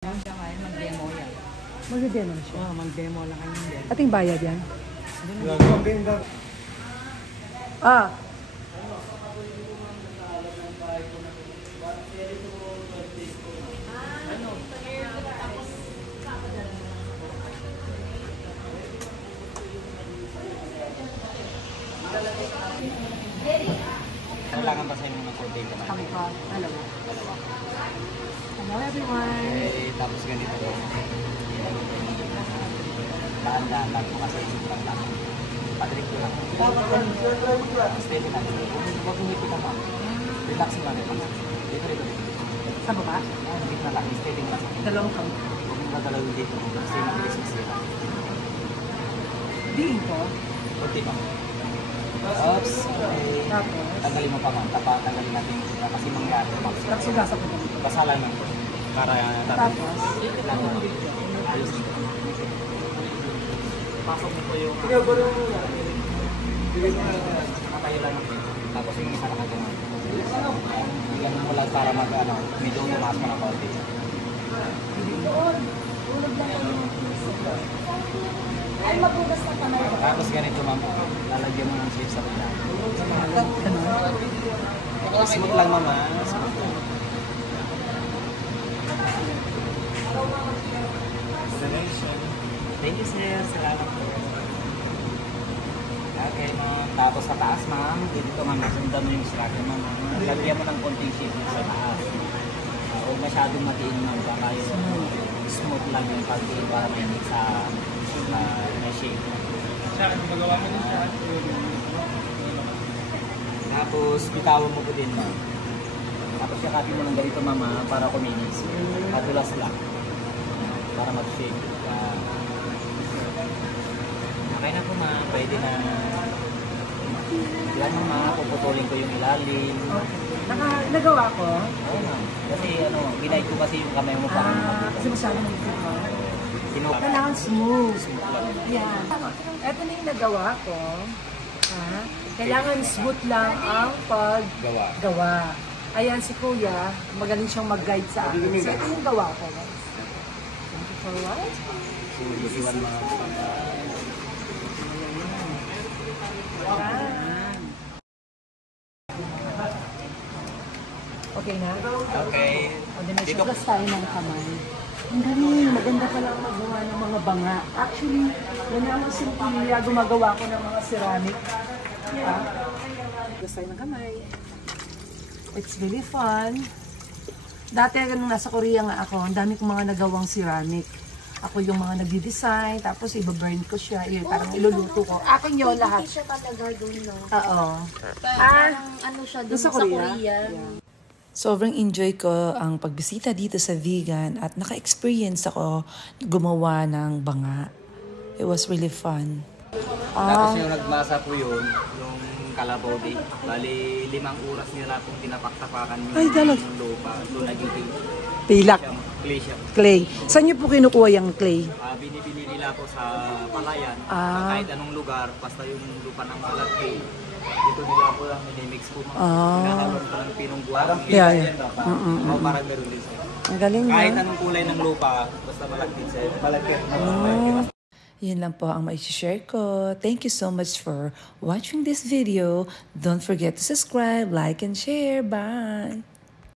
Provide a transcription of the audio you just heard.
Mag-demo yan. Mag-demo na siya? Oo, mag-demo lang kayo yan. Ating bayad yan? Kailangan pa sa inyo ng konti ko. Kami pa. Dalawa. Hello everyone! Eh, tapos ganito po. Daan-daan lang po kasi isip lang lang. Patrick ko lang. Steady lang. Huwag humipit na ma'am. Relax lang rin. Dito. Sa baba? Humipit na lang. Steady lang. Dalawang kami. Huwag mong gagalawin dito. Kasi mabilis yung sira. Diin ko? Kunti pa. Oops. Okay. Tapos? Tanggalin mo pa ma'am. Tanggalin natin yung sira. Kasi mangyari. Nagsugasa ko dito. Basa lang lang. Para Tapos? ayos. Pasok mo po yung nakatayo lang natin. Tapos yung isa nakaganon. Ganun mo lang para medyo umaas mo ng konti. Ay, mabugas na kamay. Tapos ganito ma'am, lalagyan mo ng sleeve sa pila. Smooth lang mama. Smooth lang. Thank you sir. Salamat po. Okay ma'am. Tapos sa taas ma'am, dito ma'am, nasundan mo yung struggle ma'am. Lagyan mo ng konting shape sa taas. Huwag masyadong matiin ma'am. Baka yung smooth lang yung pag-iwarin sa shape. Magawa mo din siya. Tapos bitawan mo po din ma'am. Tapos yakapin mo ng ganito mama para kuminis. Madulas lang. Para mag-shape. Okay na po ma'am. Pwede na. Yan ma'am, puputulin ko yung ilalim. Nagawa ko? Oo ma'am. Kasi ginay ko kasi yung kamay mo parang kasi masyadong magiging mo. Tinukla. Kailangan smooth. Smooth lang. Yan. Ito na yung nagawa ko. Kailangan smooth lang ang paggawa. Ayan si Kuya, magaling siyang mag-guide sa akin. So ito yung gawa ko. Thank you for watching. So, iwan mga okay na? Okay. O, then nagsugas tayo ng kamay. Ang galing, maganda pala ang magawa ng mga banga. Actually, yan ang simple gumagawa ko ng mga ceramic. Sugas tayo ng kamay. It's really fun. Dati, nung nasa Korea nga ako, ang dami kong mga nagawang ceramic. Ako yung mga nagdi-design, tapos iba-burn ko siya, parang iluluto ko. Akin yun lahat. Hindi siya talaga doon, no? Oo. Parang ano siya doon sa Korea. Yeah. Sobrang enjoy ko ang pagbisita dito sa vegan at naka-experience ako gumawa ng banga. It was really fun. Tapos yung nagmasa po yun, yung kalabaw day. Bali, 5 oras nila pong tinapaktapakan yung lupa. Doon naging Pilak. clay siya. Clay. Saan niyo po kinukuha yung clay? Binibili nila po sa palayan. Kahit anong lugar, basta yung lupa ng malaki. Dito nila po lang minimix po. Hinahalon po ng pinungguan. Yeah. Parang meron din sa'yo. Ang galing na. Kahit anong kulay ng lupa, basta malagkit sa'yo. Malagkit. Yun lang po ang mai-share ko. Thank you so much for watching this video. Don't forget to subscribe, like, and share. Bye!